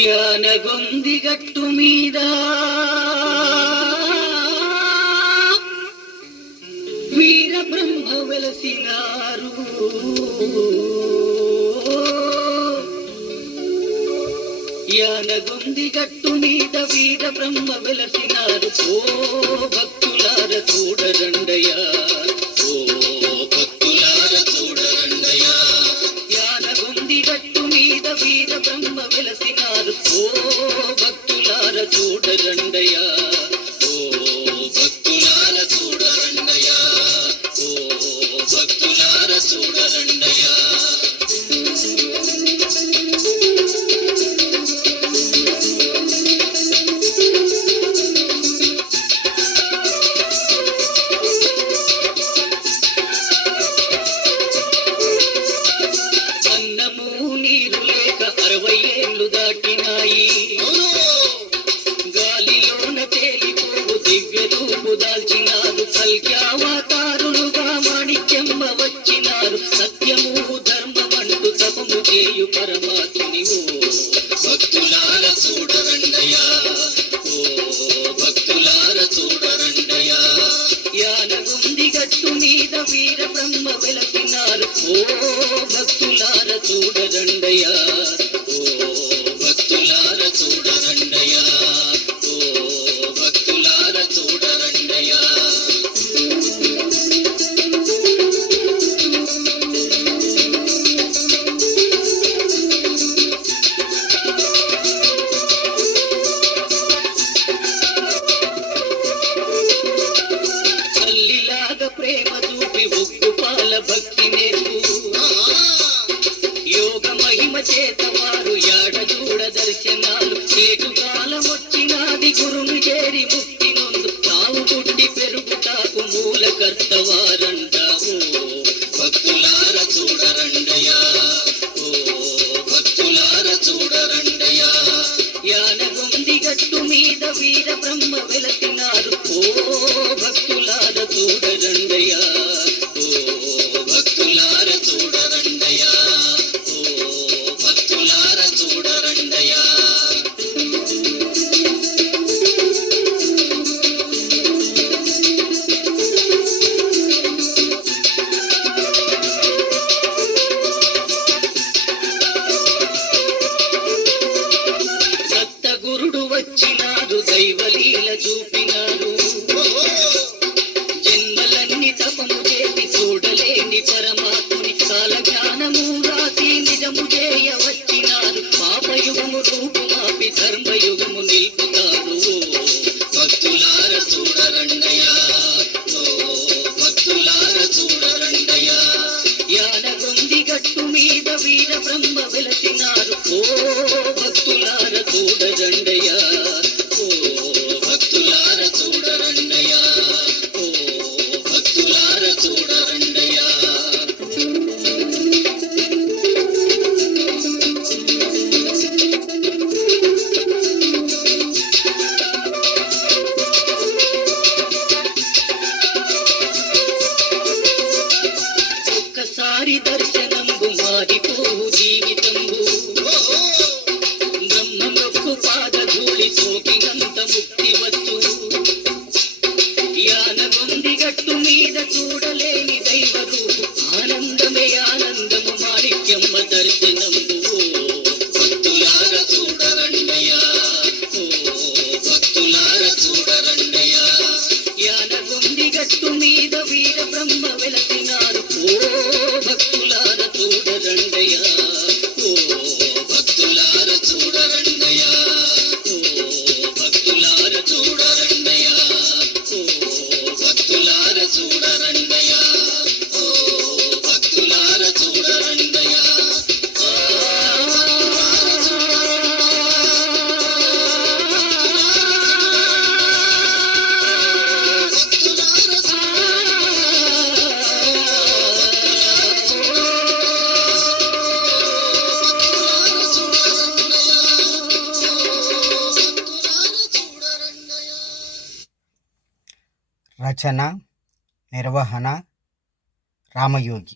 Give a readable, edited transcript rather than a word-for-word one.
యానగొంది గట్టు మీద వీర బ్రహ్మ వెలసినారు. యానగొంది గట్టు మీద వీర బ్రహ్మ వెలసినారు. ఓ భక్తులార చూడరండయ్యా, ఓ భక్తులార చూడరండయ్యా. యానగొంది గట్టు మీద వీర బ్రహ్మ వెలసినారు. ఓ భక్తులార చూడరండయ్యా, ఓ భక్తులార చూడరండయ్యా, ఓ భక్తులార చూడరండయ్యా. దాటినాయి గాలిలోన తేలిపోవు దివ్య రూపు దాల్చినారు. కల్క్యావతారులుగా మాణిక్యమ్మ వచ్చినారు. సత్యము ధర్మమంటూ తపము చేయు పరమాత్ముని. ఓ భక్తులార చూడరండయ్యా, ఓ భక్తులార చూడరండయ్యా. యానగొంది గట్టు మీద వీర బ్రహ్మ వెలసినారు. ఓ భక్తులార చూడరండయ్యా, భక్తులార చూడరండయ్యా, ఓ భక్తులార చూడరండయ్యా. తల్లిలాగా ప్రేమ చూపి ఉగ్గుపాల భక్తి నేర్పు. యోగ మహిమ చేత వారు యాడ చూడ దర్శనాలు. చేటు కాలం వచ్చినాది గురుని చేరి ముక్తి నొందు. తావు పుట్టి పెరుగుటాకు మూల కర్తవారంటావు. భక్తులార చూడరండయ్యా, ఓ భక్తులార చూడరండయ్యా. యానగొంది గట్టు మీద వీర బ్రహ్మ వెలసినారు. ఓ భక్తులార చూడరండయ్యా, ఓ భక్తులార చూడరండయ్యా, ఓ భక్తులార చూడరండయ్యా. సత్తగురుడు వచ్చినారు, దైవలీల చూపినారు. జన్మలన్నీ తపము చేసి చూడలేని పరమాత్ముని. కాల జ్ఞానము రాసి నిజము చేయ వచ్చినారు. పాపయుగము రూపు మాపి ధర్మయుగము నిలుపుతారు. భక్తులార చూడరండయ్యా, ఓ భక్తులార చూడరండయ్యా. యానగొంది గట్టు మీద వీర బ్రహ్మ వెలసినారు. ఓ భక్తులార చూడరండయ్యా, ఓ భక్తులార చూడరండయ్యా, ఓ భక్తులార చూడరండయ్యా. ఒక్కసారి దర్శనంబు మారిపోవు జీవితంబు. బ్రహ్మమొక్కు పాదధూళి సోకినంత ముక్తి వచ్చు. యానగొంది గట్టు మీద చూడలేని దైవ రూపు. ఆనందమే ఆనందము మాణిక్యమ్మ దర్శనంబు. భక్తులార చూడరండయ్యా, ఓ భక్తులార చూడరండయ్యా. యానగొంది గట్టు మీద వీర బ్రహ్మ వెలసినారు. ఓ భక్తులార చూడరండయ్యా, ఓ భక్తులార చూడరండయ్యా, ఓ భక్తులార చూడరండయ్యా, ఓ భక్తులార చూడరండయ్యా, ఓ భక్తులార చూడరండయ్యా. రచన నిర్వహణ రామయోగి.